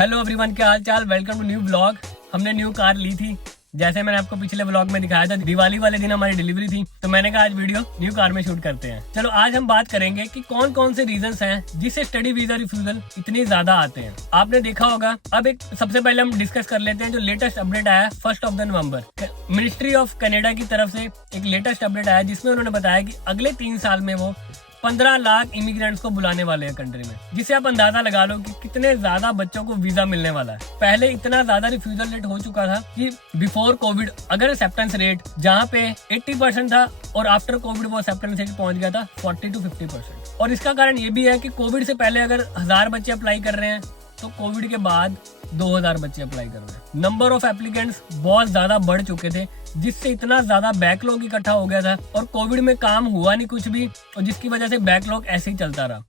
Hello everyone, क्या हाल चाल। Welcome to new blog. हमने न्यू कार ली थी, जैसे मैंने आपको पिछले ब्लॉग में दिखाया था। दिवाली वाले दिन हमारी डिलीवरी थी, तो मैंने कहा आज वीडियो न्यू कार में शूट करते हैं। चलो आज हम बात करेंगे कि कौन कौन से रीजंस हैं जिससे स्टडी वीजा रिफ्यूजल इतनी ज्यादा आते हैं। आपने देखा होगा। अब एक सबसे पहले हम डिस्कस कर लेते हैं जो लेटेस्ट अपडेट आया 1 नवंबर। मिनिस्ट्री ऑफ कनाडा की तरफ से एक लेटेस्ट अपडेट आया जिसमें उन्होंने बताया कि अगले 3 साल में वो 15 लाख इमिग्रेंट्स को बुलाने वाले हैं कंट्री में, जिससे आप अंदाजा लगा लो कि कितने ज्यादा बच्चों को वीजा मिलने वाला है। पहले इतना ज्यादा रिफ्यूजल रेट हो चुका था कि बिफोर कोविड अगर एक्सेप्टेंस रेट जहाँ पे 80% था और आफ्टर कोविड वो एक्सेप्टेंस रेट पहुंच गया था 40 to 50%। और इसका कारण ये भी है कि कोविड से पहले अगर 1000 बच्चे अप्लाई कर रहे हैं तो कोविड के बाद 2000 बच्चे अप्लाई कर रहे हैं। नंबर ऑफ एप्लीकेंट्स बहुत ज्यादा बढ़ चुके थे, जिससे इतना ज्यादा बैकलॉग इकट्ठा हो गया था और कोविड में काम हुआ नहीं कुछ भी, और जिसकी वजह से बैकलॉग ऐसे ही चलता रहा।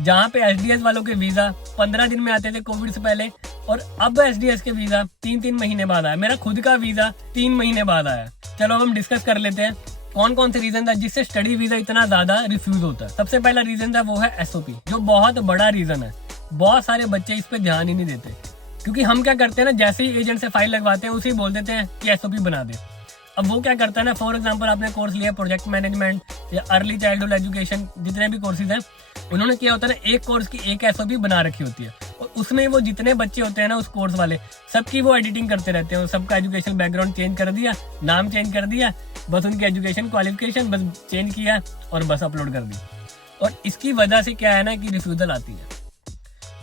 जहाँ पे एसडीएस वालों के वीजा 15 दिन में आते थे कोविड से पहले, और अब एसडीएस के वीजा 3-3 महीने बाद आया। मेरा खुद का वीजा 3 महीने बाद आया। चलो हम डिस्कस कर लेते हैं कौन कौन से रीजन था जिससे स्टडी वीजा इतना ज्यादा रिफ्यूज होता है। सबसे पहला रीजन था वो है एसओपी, जो बहुत बड़ा रीजन है। बहुत सारे बच्चे इस पे ध्यान ही नहीं देते, क्योंकि हम क्या करते हैं ना, जैसे ही एजेंट से फाइल लगवाते हैं उसे ही बोल देते हैं कि एसओपी बना दे। अब वो क्या करता है ना, फॉर एग्जांपल आपने कोर्स लिया प्रोजेक्ट मैनेजमेंट या अर्ली चाइल्डहुड एजुकेशन, जितने भी कोर्सेज हैं, उन्होंने क्या होता है ना, एक कोर्स की एक एसओपी बना रखी होती है और उसमें वो जितने बच्चे होते हैं ना उस कोर्स वाले, सबकी वो एडिटिंग करते रहते हैं। सबका एजुकेशन बैकग्राउंड चेंज कर दिया, नाम चेंज कर दिया, बस उनकी एजुकेशन क्वालिफिकेशन बस चेंज किया और बस अपलोड कर दी। और इसकी वजह से क्या है ना कि रिफ्यूजल आती है,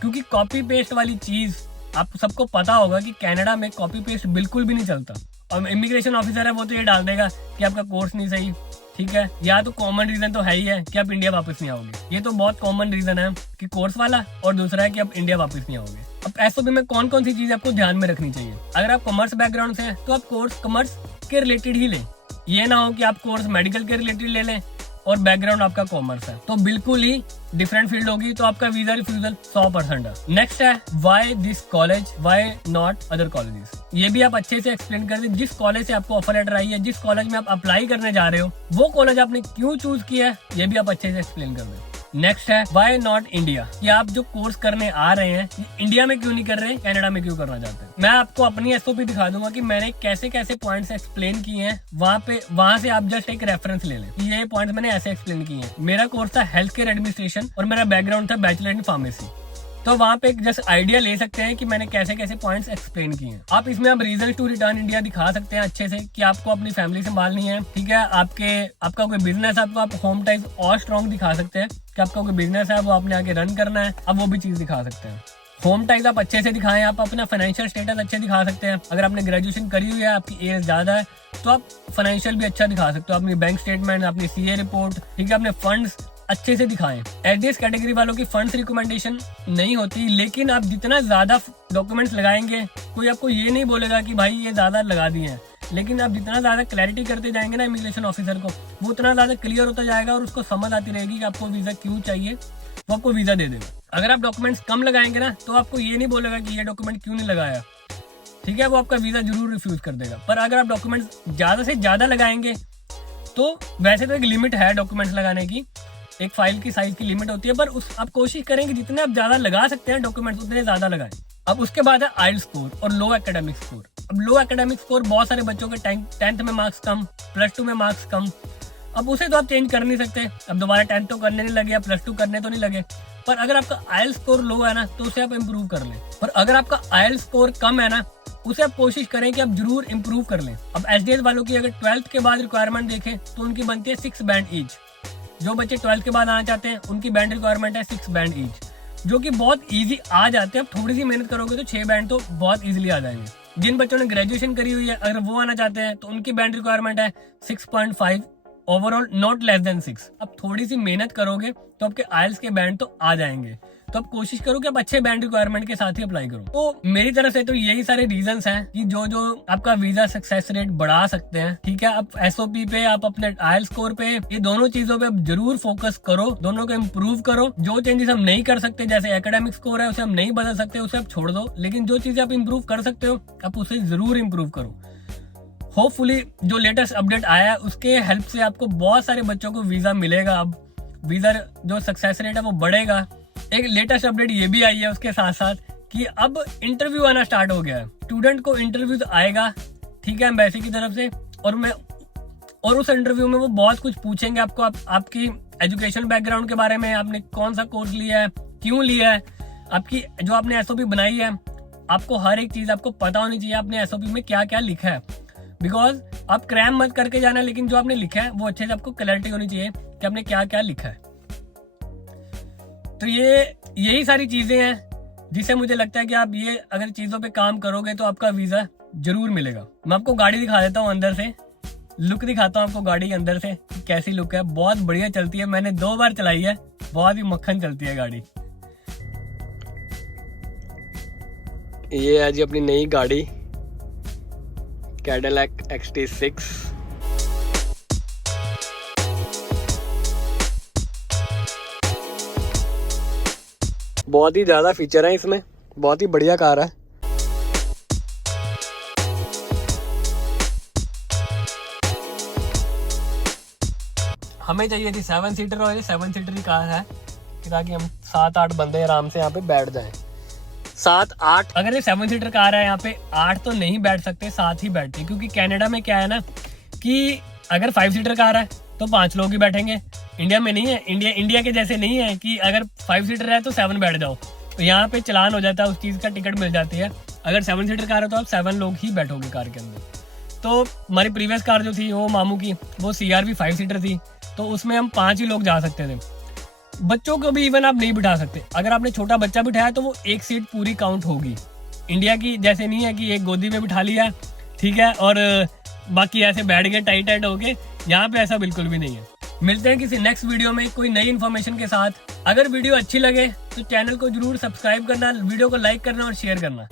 क्योंकि कॉपी पेस्ट वाली चीज आप सबको पता होगा कि कनाडा में कॉपी पेस्ट बिल्कुल भी नहीं चलता। और इमिग्रेशन ऑफिसर है वो तो ये डाल देगा कि आपका कोर्स नहीं सही, ठीक है। या तो कॉमन रीजन तो है ही है कि आप इंडिया वापस नहीं आओगे। ये तो बहुत कॉमन रीजन है कि कोर्स वाला, और दूसरा है कि आप इंडिया वापस नहीं आओगे। अब एसओपी में कौन कौन सी चीज आपको ध्यान में रखनी चाहिए। अगर आप कॉमर्स बैकग्राउंड से हैं तो आप कोर्स कॉमर्स के रिलेटेड ही लें। ये ना हो कि आप कोर्स मेडिकल के रिलेटेड ले लें और बैकग्राउंड आपका कॉमर्स है, तो बिल्कुल ही डिफरेंट फील्ड होगी, तो आपका वीजा रिफ्यूजल 100% है। नेक्स्ट है why this college, why not other colleges. ये भी आप अच्छे से एक्सप्लेन कर दें। जिस कॉलेज से आपको ऑफर लेटर आई है, जिस कॉलेज में आप अप्लाई करने जा रहे हो, वो कॉलेज आपने क्यों चूज किया है, ये भी आप अच्छे से एक्सप्लेन कर दें। नेक्स्ट है व्हाई नॉट इंडिया, कि आप जो कोर्स करने आ रहे हैं इंडिया में क्यों नहीं कर रहे हैं, कनाडा में क्यों करना चाहते हैं। मैं आपको अपनी एसओपी दिखा दूंगा कि मैंने कैसे कैसे पॉइंट्स एक्सप्लेन किए हैं। वहां से आप जस्ट एक रेफरेंस ले लें, ये पॉइंट्स मैंने ऐसे एक्सप्लेन किए हैं। मेरा कोर्स था हेल्थ केयर एडमिनिस्ट्रेशन और मेरा बैकग्राउंड था बैचलर इन फार्मेसी, तो वहाँ पे एक जस्ट आइडिया ले सकते हैं कि मैंने कैसे कैसे पॉइंट्स एक्सप्लेन किए हैं। आप इसमें आप रीजन टू रिटर्न इंडिया दिखा सकते हैं अच्छे से, कि आपको अपनी फैमिली संभालनी है, ठीक है। आपका कोई बिजनेस है, आपको आप होम टाइज और स्ट्रॉन्ग दिखा सकते हैं कि आपका कोई बिजनेस है वो आपने आगे रन करना है, अब वो भी चीज दिखा सकते हैं। होम टाइज आप अच्छे से दिखाएं, आप अपना फाइनेंशियल स्टेटस अच्छे दिखा सकते हैं। अगर आपने ग्रेजुएशन करी हुई है, आपकी एज ज्यादा है, तो आप फाइनेंशियल भी अच्छा दिखा सकते हो। अपनी बैंक स्टेटमेंट, अपनी सीए रिपोर्ट, ठीक है, अपने फंड्स अच्छे से दिखाएं। एसडीएस कैटेगरी वालों की फंड्स रिकमेंडेशन नहीं होती, लेकिन आप जितना ज्यादा डॉक्यूमेंट्स लगाएंगे, कोई आपको ये नहीं बोलेगा कि भाई ये ज्यादा लगा दिए हैं, लेकिन आप जितना ज्यादा क्लैरिटी करते जाएंगे ना इमिग्रेशन ऑफिसर को, वो उतना ज्यादा क्लियर होता जाएगा और उसको समझ आती रहेगी कि आपको वीजा क्यों चाहिए, वो आपको वीजा दे देगा। अगर आप डॉक्यूमेंट्स कम लगाएंगे ना, तो आपको ये नहीं बोलेगा कि ये डॉक्यूमेंट क्यों नहीं लगाया, ठीक है, वो आपका वीजा जरूर रिफ्यूज कर देगा। पर अगर आप डॉक्यूमेंट्स ज्यादा से ज्यादा लगाएंगे, तो वैसे तो एक लिमिट है डॉक्यूमेंट्स लगाने की, एक फाइल की साइज की लिमिट होती है, पर आप कोशिश करेंगे जितने आप ज्यादा लगा सकते हैं डॉक्यूमेंट्स उतने ज्यादा लगाएं। अब उसके बाद है आइल स्कोर और लो एकेडमिक स्कोर। अब लो एकेडमिक स्कोर बहुत सारे बच्चों के 10th में मार्क्स कम, +2 में मार्क्स कम। अब उसे तो आप चेंज कर नहीं सकते, अब दोबारा 10th तो करने नहीं लगे या +2 करने तो नहीं लगे, पर अगर आपका आइल स्कोर लो है ना, तो उसे आप इम्प्रूव कर लें। पर अगर आपका आइल स्कोर कम है ना, उसे आप कोशिश करें कि आप जरूर इम्प्रूव कर लें। अब एसडीएस वालों की अगर 12th के बाद रिक्वायरमेंट देखें तो उनकी बनती है 6 बैंड ईच। जो बच्चे 12th के बाद आना चाहते हैं उनकी बैंड रिक्वायरमेंट है 6 बैंड ईच, जो कि बहुत इजी आ जाते हैं। अब थोड़ी सी मेहनत करोगे तो 6 बैंड तो बहुत इजीली आ जाएंगे। जिन बच्चों ने ग्रेजुएशन करी हुई है, अगर वो आना चाहते हैं तो उनकी बैंड रिक्वायरमेंट है 6.5 ओवरऑल, नॉट लेस देन 6। अब थोड़ी सी मेहनत करोगे तो आपके आइल्स के बैंड तो आ जाएंगे। तो आप कोशिश करो कि आप अच्छे बैंड रिक्वायरमेंट के साथ ही अप्लाई करो। तो मेरी तरफ से तो यही सारे रीजंस हैं कि जो आपका वीजा सक्सेस रेट बढ़ा सकते हैं, ठीक है। आप एसओपी पे, आप अपने आइल स्कोर पे, ये दोनों चीजों पे आप जरूर फोकस करो, दोनों को इम्प्रूव करो। जो चेंजेस हम नहीं कर सकते, जैसे एकेडमिक स्कोर है, उसे हम नहीं बदल सकते, उसे आप छोड़ दो, लेकिन जो चीजें आप इम्प्रूव कर सकते हो आप उसे जरूर इम्प्रूव करो। होपफुली जो लेटेस्ट अपडेट आया है उसके हेल्प से आपको बहुत सारे बच्चों को वीजा मिलेगा। अब वीजा जो सक्सेस रेट है वो बढ़ेगा। एक लेटेस्ट अपडेट ये भी आई है उसके साथ साथ कि अब इंटरव्यू आना स्टार्ट हो गया है। स्टूडेंट को इंटरव्यू आएगा, ठीक है, एम्बेसी की तरफ से, और उस इंटरव्यू में वो बहुत कुछ पूछेंगे आपको, आपकी एजुकेशन बैकग्राउंड के बारे में, आपने कौन सा कोर्स लिया है, क्यों लिया है, आपकी जो आपने एसओपी बनाई है, आपको हर एक चीज आपको पता होनी चाहिए आपने एसओपी में क्या क्या लिखा है। बिकॉज आप क्रैम मत करके जाना, लेकिन जो आपने लिखा है वो अच्छे से आपको क्लैरिटी होनी चाहिए कि आपने क्या क्या लिखा है। तो यही सारी चीजें हैं जिससे मुझे लगता है कि आप ये अगर चीजों पे काम करोगे तो आपका वीजा जरूर मिलेगा। मैं आपको गाड़ी दिखा देता हूँ, अंदर से लुक दिखाता हूँ आपको गाड़ी के अंदर से कैसी लुक है। बहुत बढ़िया चलती है, मैंने 2 बार चलाई है, बहुत ही मक्खन चलती है गाड़ी। ये है जी अपनी नई गाड़ी कैडिलैक XT6। बहुत ही ज्यादा फीचर है इसमें, बहुत ही बढ़िया कार है। हमें चाहिए थी 7 सीटर और ये 7 सीटर की कार है कि ताकि हम 7-8 बंदे आराम से यहाँ पे बैठ जाएं। 7-8, अगर ये 7 सीटर कार है यहाँ पे 8 तो नहीं बैठ सकते, 7 ही बैठते, क्योंकि कनाडा में क्या है ना कि अगर 5 सीटर कार है तो 5 लोग ही बैठेंगे। इंडिया में नहीं है, इंडिया के जैसे नहीं है कि अगर 5 सीटर है तो 7 बैठ जाओ, तो यहाँ पे चलान हो जाता है, उस चीज़ का टिकट मिल जाती है। अगर 7 सीटर कार है तो आप 7 लोग ही बैठोगे कार के अंदर। तो हमारी प्रीवियस कार जो थी वो मामू की, वो CRV 5 सीटर थी, तो उसमें हम 5 ही लोग जा सकते थे। बच्चों को भी इवन आप नहीं बिठा सकते। अगर आपने छोटा बच्चा बिठाया तो वो 1 सीट पूरी काउंट होगी। इंडिया की जैसे नहीं है कि एक गोदी में बिठा लिया, ठीक है, और बाकी ऐसे बैठ गए टाइट हो गए। यहाँ पे ऐसा बिल्कुल भी नहीं है। मिलते हैं किसी नेक्स्ट वीडियो में कोई नई इन्फॉर्मेशन के साथ। अगर वीडियो अच्छी लगे तो चैनल को जरूर सब्सक्राइब करना, वीडियो को लाइक करना और शेयर करना।